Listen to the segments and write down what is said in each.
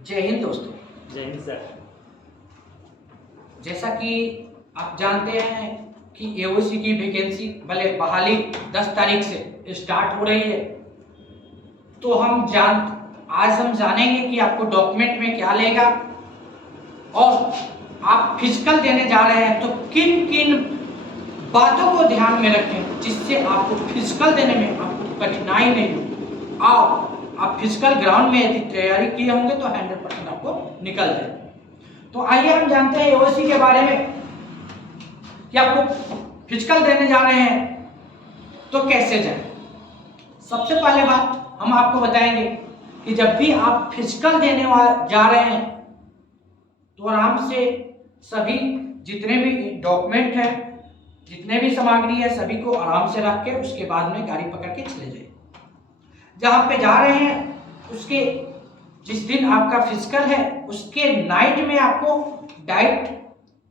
जय हिंद दोस्तों। जय हिंद सर। जैसा कि आप जानते हैं कि एओसी की वैकेंसी भले बहाली 10 तारीख से स्टार्ट हो रही है, तो आज हम जानेंगे कि आपको डॉक्यूमेंट में क्या लेगा और आप फिजिकल देने जा रहे हैं तो किन किन बातों को ध्यान में रखें जिससे आपको फिजिकल देने में आपको कठिनाई नहीं हो। आप फिजिकल ग्राउंड में यदि तैयारी किए होंगे तो 100% आपको निकल जाए। तो आइए हम जानते हैं एओसी के बारे में कि आपको फिजिकल देने जा रहे हैं तो कैसे जाए। सबसे पहले बात हम आपको बताएंगे कि जब भी आप फिजिकल देने जा रहे हैं तो आराम से सभी जितने भी डॉक्यूमेंट हैं, जितने भी सामग्री है, सभी को आराम से रख के उसके बाद में गाड़ी पकड़ के चले जाइए। जहाँ पे जा रहे हैं उसके जिस दिन आपका फिजिकल है उसके नाइट में आपको डाइट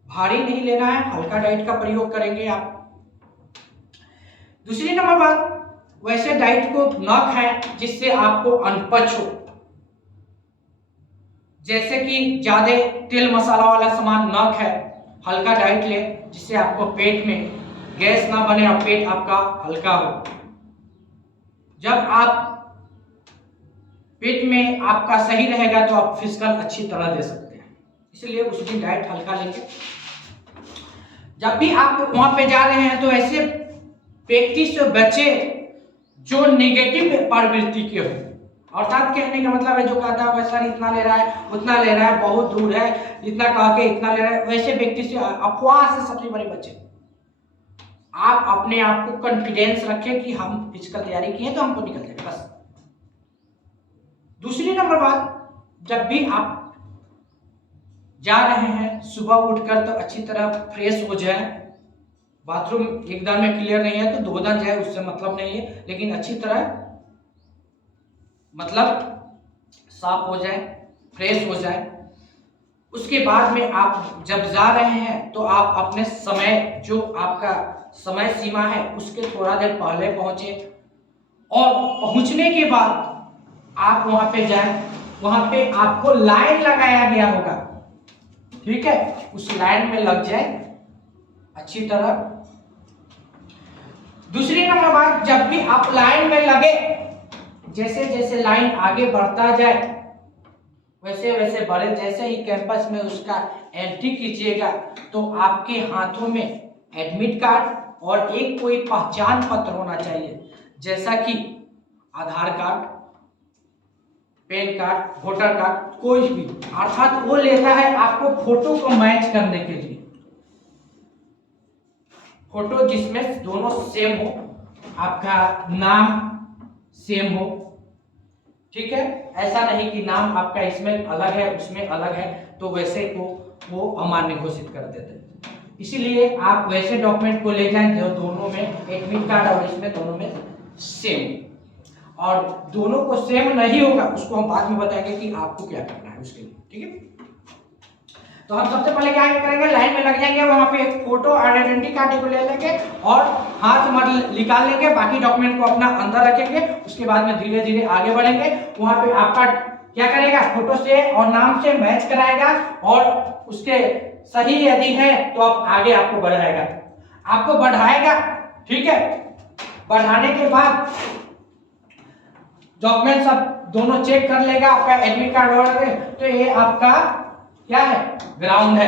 भारी नहीं लेना है, हल्का डाइट का प्रयोग करेंगे आप। दूसरी नंबर बात, वैसे डाइट को न खाएं जिससे आपको अनपच हो, जैसे कि ज्यादा तेल मसाला वाला सामान न खाएं, हल्का डाइट ले जिससे आपको पेट में गैस ना बने और पेट आपका हल्का हो। जब आप पेट में आपका सही रहेगा तो आप फिजिकल अच्छी तरह दे सकते हैं, इसलिए उस दिन डाइट हल्का लेंगे। जब भी आप वहां पे जा रहे हैं तो ऐसे व्यक्ति से बचे जो नेगेटिव प्रवृत्ति के हो, अर्थात कहने का मतलब है जो कहता है सर इतना ले रहा है, उतना ले रहा है, बहुत दूर है, इतना कह के इतना ले रहा है, वैसे व्यक्ति से, अफवाह से सबसे बड़े बचे। आप अपने आप को कॉन्फिडेंस रखें कि हम फिजिकल तैयारी किए तो हमको निकल जाएगा बस। दूसरी नंबर बात, जब भी आप जा रहे हैं सुबह उठकर तो अच्छी तरह फ्रेश हो जाए। बाथरूम एक दान में क्लियर नहीं है तो 2 दान जाए, उससे मतलब नहीं है, लेकिन अच्छी तरह मतलब साफ हो जाए, फ्रेश हो जाए। उसके बाद में आप जब जा रहे हैं तो आप अपने समय, जो आपका समय सीमा है उसके थोड़ा देर पहले पहुंचे और पहुंचने के बाद आप वहां पे जाएं। वहां पे आपको लाइन लगाया गया होगा, ठीक है, उस लाइन में लग जाए अच्छी तरह। दूसरी नंबर बात, जब भी आप लाइन में लगे, जैसे जैसे लाइन आगे बढ़ता जाए वैसे वैसे बढ़े, जैसे ही कैंपस में उसका एंट्री कीजिएगा तो आपके हाथों में एडमिट कार्ड और एक कोई पहचान पत्र होना चाहिए, जैसा कि Aadhaar card, PAN card, voter card, कोई भी, अर्थात वो लेता है आपको फोटो को मैच करने के लिए, फोटो जिसमें दोनों सेम हो, आपका नाम सेम हो, ठीक है। ऐसा नहीं कि नाम आपका इसमें अलग है उसमें अलग है, तो वैसे को वो अमान्य घोषित कर देते हैं। इसीलिए आप वैसे डॉक्यूमेंट को ले जाएं जो दोनों में, एडमिट कार्ड और इसमें दोनों में सेम, और दोनों को सेम नहीं होगा उसको हम बाद में बताएंगे कि आपको क्या करना है उसके लिए, ठीक है। तो हम सबसे पहले क्या करेंगे, लाइन में लग जाएंगे, वहां पे एक फोटो और आइडेंटिटी कार्ड को ले लेंगे और हाथ मत निकाल लेंगे, बाकी डॉक्यूमेंट को अपना अंदर रखेंगे। उसके बाद में धीरे धीरे आगे बढ़ेंगे। वहां पे आपका क्या करेगा, फोटो से और नाम से मैच कराएगा और उसके सही यदि है तो आप आगे आपको बढ़ाएगा, आपको बढ़ाएगा, ठीक है। बढ़ाने के बाद डॉक्यूमेंट सब दोनों चेक कर लेगा, आपका एडमिट कार्ड वगैरह, तो ये आपका क्या है, ग्राउंड है।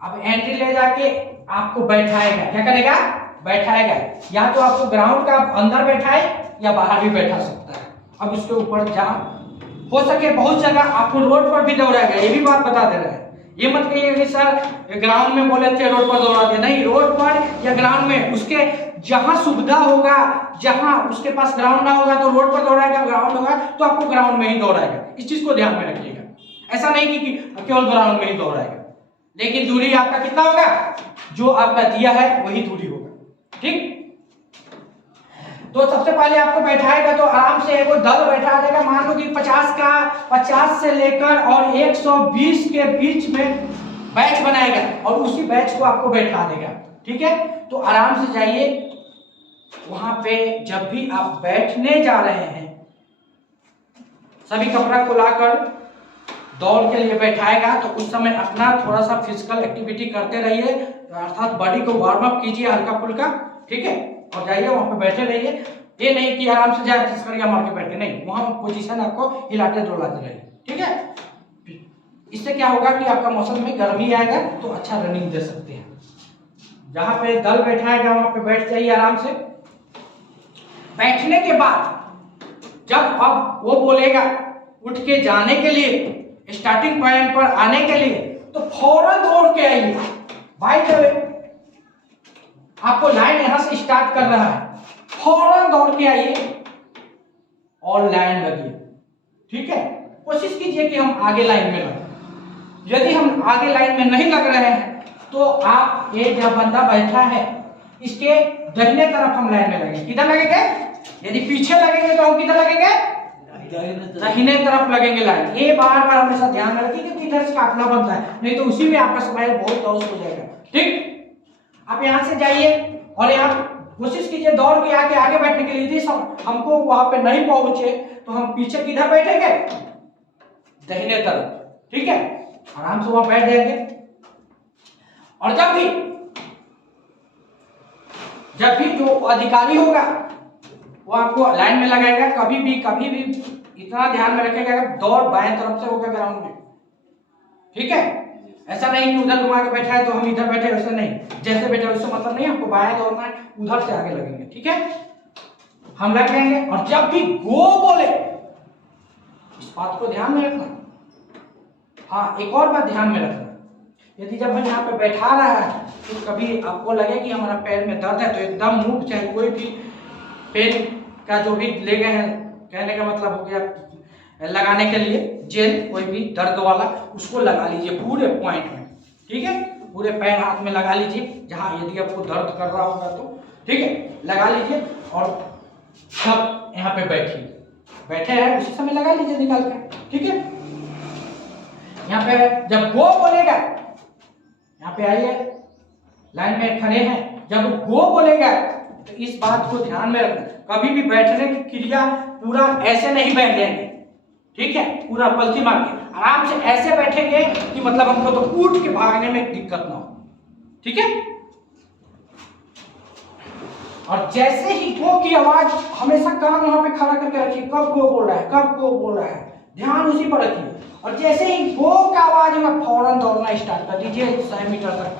अब एंट्री ले जाके आपको बैठाएगा, क्या करेगा, बैठाएगा। या तो आपको ग्राउंड का अंदर बैठाए या बाहर भी बैठा सकता है। अब इसके ऊपर जहां हो सके, बहुत जगह आपको रोड पर भी दौड़ाएगा, ये भी बात बता दे रहे हैं। ये मत कहिए कि सर ग्राउंड में बोले थे रोड पर दौड़ा दिया, नहीं, रोड पर या ग्राउंड में उसके जहां सुविधा होगा, जहां उसके पास ग्राउंड ना होगा तो रोड पर दौड़ाएगा, ग्राउंड होगा तो आपको ग्राउंड में ही दौड़ाएगा। इस चीज को ध्यान में रखिएगा, ऐसा नहीं कि केवल ग्राउंड में ही दौड़ाएगा, लेकिन दूरी आपका कितना होगा, जो आपका दिया है वही दूरी होगा, ठीक। तो सबसे पहले आपको बैठाएगा तो आराम से एक दल बैठा देगा, मान लो कि 50 से लेकर और 120 के बीच में बैच बनाएगा और उसी बैच को आपको बैठा देगा, ठीक है। तो आराम से जाइए वहां पे। जब भी आप बैठने जा रहे हैं सभी कपड़ा खुलाकर दौड़ के लिए बैठाएगा तो उस समय अपना थोड़ा सा फिजिकल एक्टिविटी करते रहिए, अर्थात बॉडी को वार्म अप कीजिए हल्का फुल्का, ठीक है, और जाइए वहां पे बैठे रहिए। ये नहीं कि आराम से जाए फिसकरिया मार के बैठे, नहीं, वहां पोजीशन आपको हिलाते डुलाते रहिए, ठीक है। इससे क्या होगा कि आपका मौसम में गर्मी आएगा तो अच्छा रनिंग दे सकते हैं। जहां पे दल बैठाएगा वहां पे बैठ जाइए आराम से। बैठने के बाद जब अब वो बोलेगा उठ के जाने के लिए, स्टार्टिंग पॉइंट पर आने के लिए, तो फौरन दौड़ के आइए। बाय द वे आपको लाइन यहां से स्टार्ट कर रहा है, फौरन दौड़ के आइए और लाइन लगिए, ठीक है। कोशिश कीजिए कि हम आगे लाइन में लगे। यदि हम आगे लाइन में नहीं लग रहे हैं तो आप ये जब बंदा बैठा है इसके दाहिने तरफ हम लाइन में लगेंगे। किधर लगेंगे? यदि पीछे लगेंगे तो हम किधर लगेंगे? दाहिने तरफ लगेंगे लाइन। ये बार बार हमेशा ध्यान में रखिए कि इधर से काटना बनता है, नहीं तो उसी में आपका समय बहुत लॉस हो जाएगा, ठीक। आप यहाँ से जाइए और यहाँ कोशिश कीजिए दौड़ के आगे बैठने के लिए। यदि हमको वहां पे नहीं पहुंचे तो हम पीछे किधर बैठेंगे? दाहिने तरफ, ठीक है। आराम से वहां बैठ जाएंगे और जब भी जो अधिकारी होगा वो आपको लाइन में लगाएगा। कभी भी इतना ध्यान में रखेगा कि दौड़ बाएं तरफ से होगा ग्राउंड में, ठीक है। ऐसा नहीं कि उधर घुमा के बैठा है तो हम इधर बैठे, वैसे नहीं। जैसे बैठे वैसे मतलब नहीं, हमको बाएं दौड़ना है, उधर से आगे लगेंगे, ठीक है। हम लग जाएंगे और जब भी गो बोले इस बात को ध्यान में रखना। हाँ, एक और बात ध्यान में रखना, यदि जब हम यहाँ पे बैठा रहा है तो कभी आपको लगे कि हमारा पैर में दर्द है तो एकदम मूव, चाहे कोई भी पेन का जो भी ले गए हैं, कहने का मतलब हो गया लगाने के लिए जेल, कोई भी दर्द वाला, उसको लगा लीजिए पूरे पॉइंट में, ठीक है। पूरे पैर हाथ में लगा लीजिए जहां यदि आपको दर्द कर रहा होगा तो, ठीक है, लगा लीजिए और सब यहाँ पे बैठे हैं उसी समय लगा लीजिए निकाल के, ठीक है। यहाँ पे जब गो बोलेगा, यहाँ पे आइए, लाइन में खड़े हैं, जब गो बोलेगा तो इस बात को ध्यान में रखना, कभी भी बैठने की क्रिया पूरा ऐसे नहीं बैठ जाएंगे, ठीक है। पूरा पलथी मार के आराम से ऐसे बैठेंगे कि मतलब हमको तो उठ के भागने में दिक्कत ना हो, ठीक है। और जैसे ही गो की आवाज, हमेशा कान वहां पे खड़ा करके रखिए, कब गो बोल रहा है, कब गो बोल रहा है, ध्यान उसी पर रखिए। और जैसे ही गो का आवाज में फौरन दौड़ना स्टार्ट कर दीजिए 100 मीटर तक,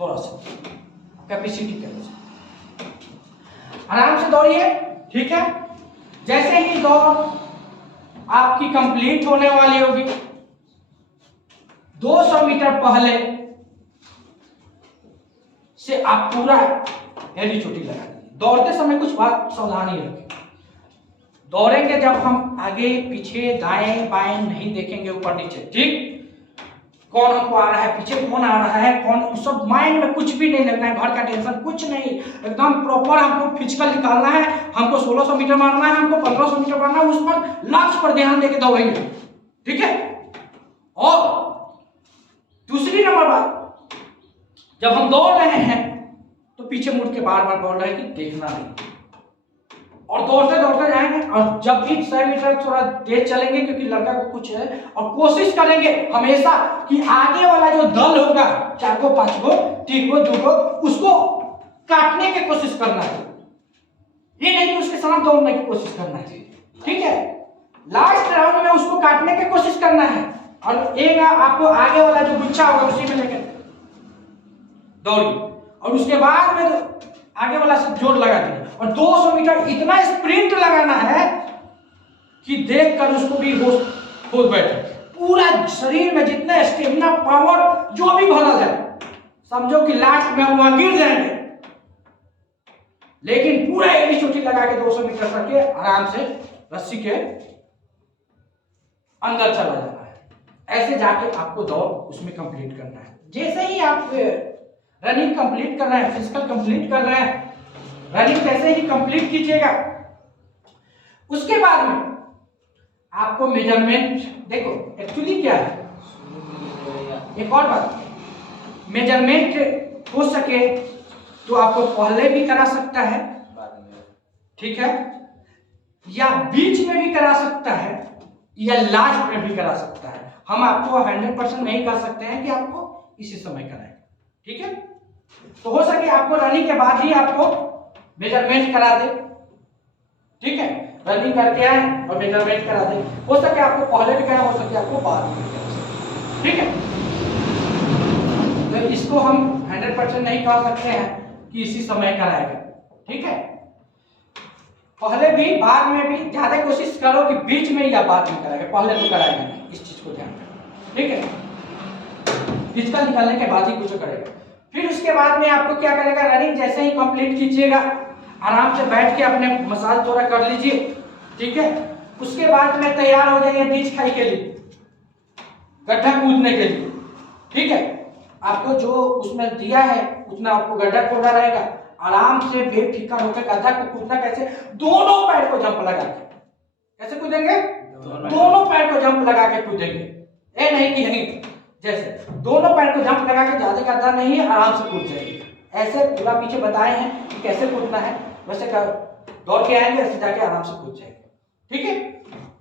थोड़ा सा कैपेसिटी के अनुसार आराम से दौड़िए, ठीक है। जैसे ही दौड़ आपकी कंप्लीट होने वाली होगी, 200 मीटर पहले से आप पूरा एड़ी चोटी लगा दीजिए। दौड़ते समय कुछ बात सावधानी रखें। दौड़ेंगे जब हम आगे पीछे दाएं बाएं नहीं देखेंगे, ऊपर नीचे, ठीक। कौन हमको आ रहा है, पीछे कौन आ रहा है, कौन, सब माइंड में कुछ भी नहीं लगना है, घर का टेंशन कुछ नहीं, एकदम प्रॉपर हमको फिजिकल निकालना है। हमको 1600 मीटर मारना है, हमको 1500 मीटर मारना है, उस पर लक्ष्य पर ध्यान देके दौड़ेंगे, ठीक है। और दूसरी नंबर बात, जब हम दौड़ रहे हैं तो पीछे मुड़ के बार बार दौड़ रहे हैं कि देखना नहीं, और दौड़ते दौड़ते जाएंगे। और जब भी 100 मीटर थोड़ा तेज चलेंगे क्योंकि लड़का को कुछ है, और कोशिश करेंगे हमेशा कि आगे वाला जो दल होगा, 4 गो 5 गो 3 गो 2 गो, उसको काटने की कोशिश करना है। ये नहीं कि उसके साथ दौड़ने की कोशिश करना है, ठीक है। लास्ट राउंड में उसको काटने की कोशिश करना है और एक आपको आगे वाला जो गुच्छा होगा उसी में लेकर दौड़िए, और उसके बाद में तो आगे वाला से जोर लगा दिए। और 200 मीटर इतना स्प्रिंट लगाना है कि देखकर उसको भी होश हो बैठे, पूरा शरीर में जितना स्टेमिना पावर जो भी भरा जाए, समझो कि लास्ट में हम वहां गिर जाएंगे, लेकिन पूरा एड़ी चोटी लगा के 200 मीटर करके आराम से रस्सी के अंदर चला जाना है। ऐसे जाके आपको दौड़ उसमें कंप्लीट करना है। जैसे ही आप रनिंग कंप्लीट कर रहे हैं, फिजिकल कंप्लीट कर रहे हैं, रनिंग कैसे ही कंप्लीट कीजिएगा, उसके बाद में आपको मेजरमेंट, देखो एक्चुअली क्या है, एक और बात, मेजरमेंट हो सके तो आपको पहले भी करा सकता है, ठीक है, या बीच में भी करा सकता है, या लास्ट में भी करा सकता है। हम आपको 100% नहीं कर सकते हैं कि आपको इसी समय कराएगा, ठीक है। तो हो सके आपको रनिंग के बाद ही आपको मेजरमेंट करा दे, ठीक है, रनिंग करके आए और मेजरमेंट करा दे। हो सके आपको पहले भी करा, हो सके आपको बाद में करा, ठीक है। तो इसको हम 100% नहीं कह सकते हैं कि इसी समय कराएगा, ठीक है। पहले भी बाद में भी ज्यादा कोशिश करो कि बीच में या बाद में कराएगा, पहले तो कराएगा नहीं, इस चीज को ध्यान रखो, ठीक है। फिजिकल निकालने के बाद ही कुछ करेगा। फिर उसके बाद में आपको क्या करेगा, रनिंग जैसे ही कंप्लीट कीजिएगा, आराम से बैठ के अपने मसाज थोड़ा कर लीजिए, ठीक है। उसके बाद में तैयार हो जाइए बीच खाई के लिए, गड्ढा कूदने के लिए, ठीक है। आपको जो उसमें दिया है उतना आपको गड्ढा खोदा रहेगा, आराम से बेफिक्र होकर गड्ढा को कूदना कैसे, दोनों पैर को जंप लगा के, कैसे कूदेंगे, दोनों पैर को जंप लगा के कूदेंगे, ये नहीं कि यहीं जैसे दोनों पैर को जंप लगा के, ज्यादा गड्ढा नहीं है, आराम से कूद जाएंगे। ऐसे पूरा पीछे बताए हैं कि कैसे कूदना है, वैसे दौड़ के आएंगे, ऐसे जाके आराम से कूद जाएंगे, ठीक है।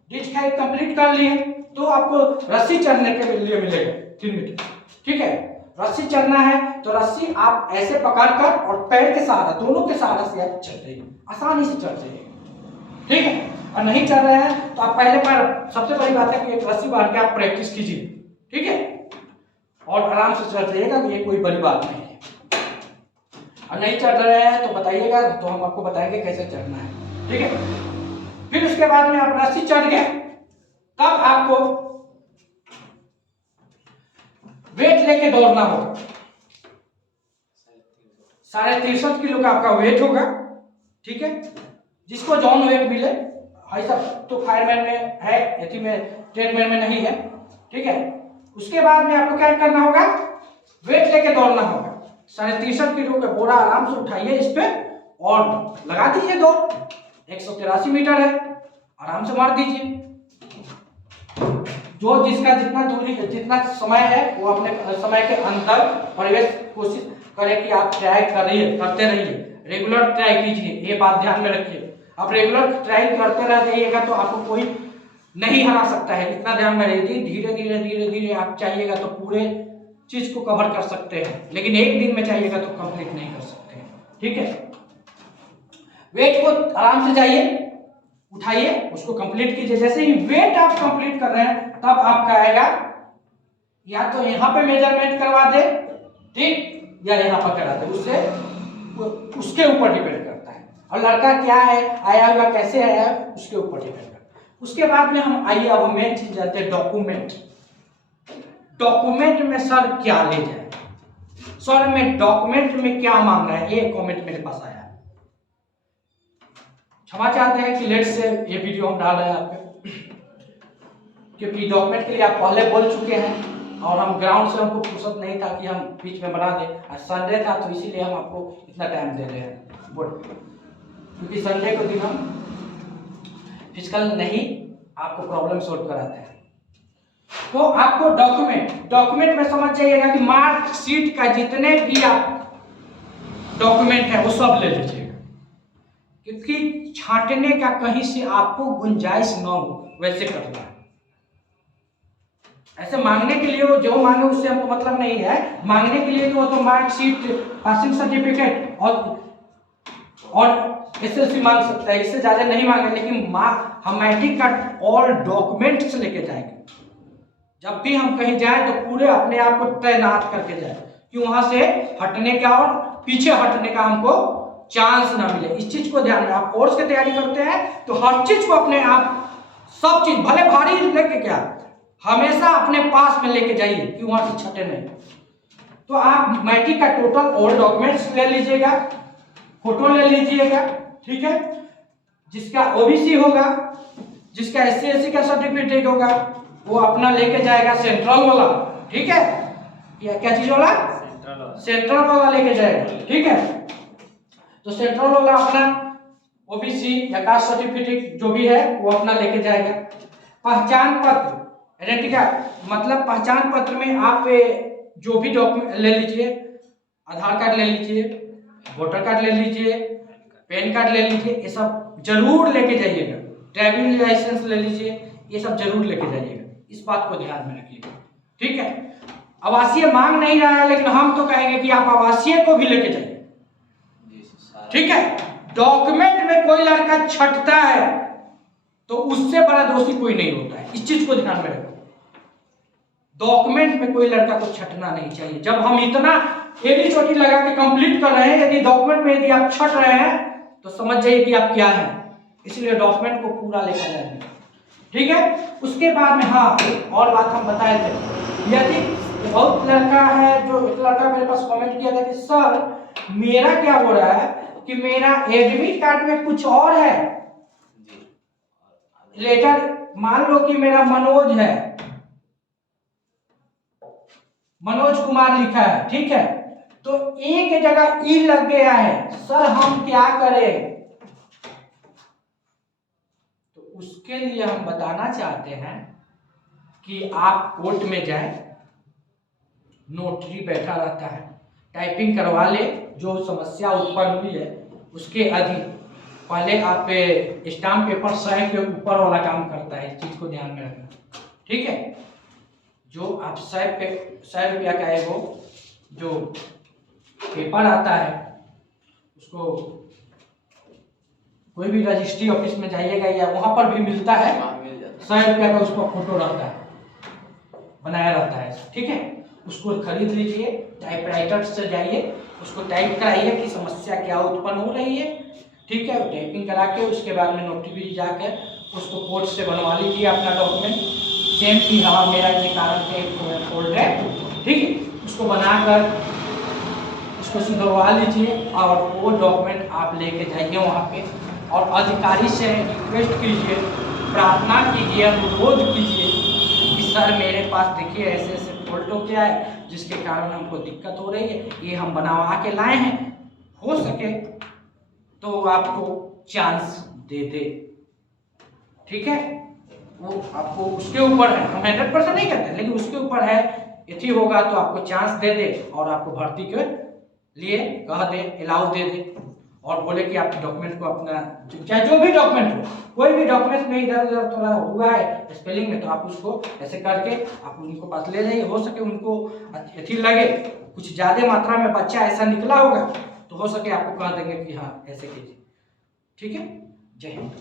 बीच खाई कंप्लीट कर लिए तो आपको रस्सी चढ़ने के लिए मिलेगा 3 मीटर, ठीक है। रस्सी चढ़ना है तो रस्सी आप ऐसे पकड़कर और पैर के सहारा, दोनों के सहारा से आप चढ़ जाइए, आसानी से चढ़ जाइए, ठीक है। और नहीं चढ़ रहे हैं तो आप पहले पैर, सबसे बड़ी बात है कि एक रस्सी बांध के आप प्रैक्टिस कीजिए, ठीक है, और आराम से चढ़ जाइएगा, ये कोई बड़ी बात नहीं है। और नहीं चढ़ रहे हैं तो बताइएगा, तो हम आपको बताएंगे कैसे चढ़ना है, ठीक है। फिर उसके बाद में आप रस्सी चढ़ गए, तब आपको वेट लेके दौड़ना होगा। 63.5 किलो का आपका वेट होगा, ठीक है। जिसको जॉन वेट मिले, भाई सब तो फायरमैन में है, एथी में ट्रेडमैन में नहीं है, ठीक है। उसके बाद में आपको क्या करना होगा, वेट लेके दौड़ना होगा। 63.5 किलो का बोरा आराम से उठाइए इस पे और लगा दीजिए दौड़, 183 मीटर है, आराम से मार दीजिए। जो जिसका जितना दूरी, जितना समय है, वो अपने समय के अंदर प्रवेश कोशिश करें कि आप ट्राई करते रहिए, रेगुलर ट्राई कीजिए, ये बात ध्यान में रखिए। आप रेगुलर ट्राई करते रह जाइएगा तो आपको कोई नहीं हरा सकता है, इतना ध्यान में रखिए। धीरे धीरे धीरे धीरे आप चाहिएगा तो पूरे चीज को कवर कर सकते हैं, लेकिन एक दिन में चाहिएगा तो कंप्लीट नहीं कर सकते हैं, ठीक है। वेट को आराम से जाइए, उठाइए, उसको कंप्लीट कीजिए। जैसे ही वेट आप कंप्लीट कर रहे हैं तब आपका आएगा, या तो यहाँ पे मेजरमेंट करवा दे, ठीक, या यहाँ पर करा दे, उससे उसके ऊपर डिपेंड करता है। और लड़का क्या है, आया हुआ कैसे आया, उसके ऊपर डिपेंड करता है। उसके बाद में हम आइए, अब हम मेन चीज जाते हैं डॉक्यूमेंट। डॉक्यूमेंट में सर क्या ले जाए, सर में डॉक्यूमेंट में क्या मांग रहा है, ये कमेंट मेरे पास आया। क्षमा चाहते हैं कि लेट से ये वीडियो हम डाल रहे हैं आपके, क्योंकि डॉक्यूमेंट के लिए आप पहले बोल चुके हैं और हम ग्राउंड से, हमको फुर्सत नहीं था कि हम बीच में बना दें। आज संडे था तो इसीलिए हम आपको इतना टाइम दे रहे हैं, क्योंकि संडे को दिन हम फिजिकल नहीं आपको प्रॉब्लम सॉल्व कराते हैं। तो आपको डॉक्यूमेंट में समझ जाइएगा कि मार्कशीट का जितने भी आप डॉक्यूमेंट है वो सब ले लीजिएगा, क्योंकि छांटने का कहीं से आपको गुंजाइश न हो वैसे करना है। ऐसे मांगने के लिए जो मांगे उससे हमको मतलब नहीं है, मांगने के लिए तो मार्कशीट, पासिंग सर्टिफिकेट और एसएलसी मांग सकता है, इससे ज्यादा नहीं मांगे। लेकिन हम मैट्रिक का ऑल डॉक्यूमेंट्स लेके जाएंगे। जब भी हम कहीं जाए तो पूरे अपने आप को तैनात करके जाए कि वहां से हटने का और पीछे हटने का हमको चांस ना मिले। इस चीज को ध्यान में, आप कोर्स की तैयारी करते हैं तो हर चीज को अपने आप, सब चीज भले भारी लेके क्या, हमेशा अपने पास में लेके जाइए कि वहां से छटे नहीं। तो आप मैट्रिक का टोटल ऑल डॉक्यूमेंट्स ले लीजिएगा, फोटो ले लीजिएगा, ठीक है। जिसका ओबीसी होगा, जिसका एससी एससी का सर्टिफिकेट होगा, वो अपना लेके जाएगा सेंट्रल वाला, ठीक है। क्या चीज वाला, सेंट्रल वाला लेके जाएगा, ठीक है। तो सेंट्रल वाला अपना ओबीसी या कास्ट सर्टिफिकेट जो भी है वो अपना लेके जाएगा। पहचान पत्र, आइडेंटिटी कार्ड, मतलब पहचान पत्र में आप जो भी डॉक्यूमेंट ले लीजिए, आधार कार्ड ले लीजिए, वोटर कार्ड ले लीजिए, पैन कार्ड ले लीजिए, ये सब जरूर लेके जाइएगा। ड्राइविंग लाइसेंस ले लीजिए, ये सब जरूर लेके जाइएगा, इस बात को ध्यान में रखिएगा, ठीक है। आवासीय मांग नहीं रहा है, लेकिन हम तो कहेंगे कि आप आवासीय को भी लेके जाइए, ठीक है। डॉक्यूमेंट में कोई लड़का छटता है तो उससे बड़ा दोषी कोई नहीं होता है, इस चीज को ध्यान में रखो। डॉक्यूमेंट में कोई लड़का को छटना नहीं चाहिए। जब हम इतना एडी चोटी लगा के कंप्लीट कर रहे हैं, यदि डॉक्यूमेंट में यदि आप छट रहे हैं तो समझ जाइए कि आप क्या हैं, इसलिए डॉक्यूमेंट को पूरा लेकर जाएंगे, ठीक है। उसके बाद में हाँ, और बात हम बताए थे, यदि बहुत लड़का है, जो एक लड़का मेरे पास कमेंट किया था कि सर मेरा क्या हो रहा है कि मेरा एडमिट कार्ड में कुछ और है, लेटर मान लो कि मेरा मनोज है, मनोज कुमार लिखा है, ठीक है, तो एक जगह ई लग गया है, सर हम क्या करें। तो उसके लिए हम बताना चाहते हैं कि आप कोर्ट में जाएं, नोटरी बैठा रहता है, टाइपिंग करवा ले, जो समस्या उत्पन्न हुई है उसके अधीन पहले आप स्टाम्प पेपर सही के ऊपर वाला काम करता है, इस चीज को ध्यान में रखना, ठीक है। जो आप 100 रुपया का एगो जो पेपर आता है, उसको कोई भी रजिस्ट्री ऑफिस में जाइएगा या वहां पर भी मिलता है, 100 रुपया का उसका फोटो रहता है, बनाया रहता है, ठीक है। उसको खरीद लीजिए, टाइपराइटर से जाइए, उसको टाइप कराइए कि समस्या क्या उत्पन्न हो रही है, ठीक है। टाइपिंग करा के उसके बाद में नोटरी जाकर उसको कोर्ट से बनवा लीजिए अपना डॉक्यूमेंट सेम कि हाँ मेरा ये कारण के फॉल्ट है, ठीक है। उसको बनाकर उसको सुधरवा लीजिए और वो डॉक्यूमेंट आप लेके जाइए वहाँ पे और अधिकारी से रिक्वेस्ट कीजिए, प्रार्थना कीजिए, अनुरोध कीजिए कि सर मेरे पास देखिए ऐसे ऐसे फॉल्ट हो गया है जिसके कारण हमको दिक्कत हो रही है, ये हम बनवा के लाए हैं, हो सके तो आपको चांस दे दे, ठीक है। वो आपको उसके ऊपर है, हम 100% नहीं कहते, लेकिन उसके ऊपर है, यदि होगा तो आपको चांस दे दे और आपको भर्ती के लिए कह दे, अलाउ दे दे और बोले कि आप डॉक्यूमेंट को अपना चाहे जो भी डॉक्यूमेंट हो, कोई भी डॉक्यूमेंट में इधर उधर थोड़ा हुआ है स्पेलिंग में, तो आप उसको ऐसे करके आप उनको पास ले जाइए, हो सके उनको अच्छी लगे, कुछ ज़्यादा मात्रा में बच्चा ऐसा निकला होगा तो हो सके आपको कह देंगे कि हाँ ऐसे कीजिए, ठीक है। जय हिंद।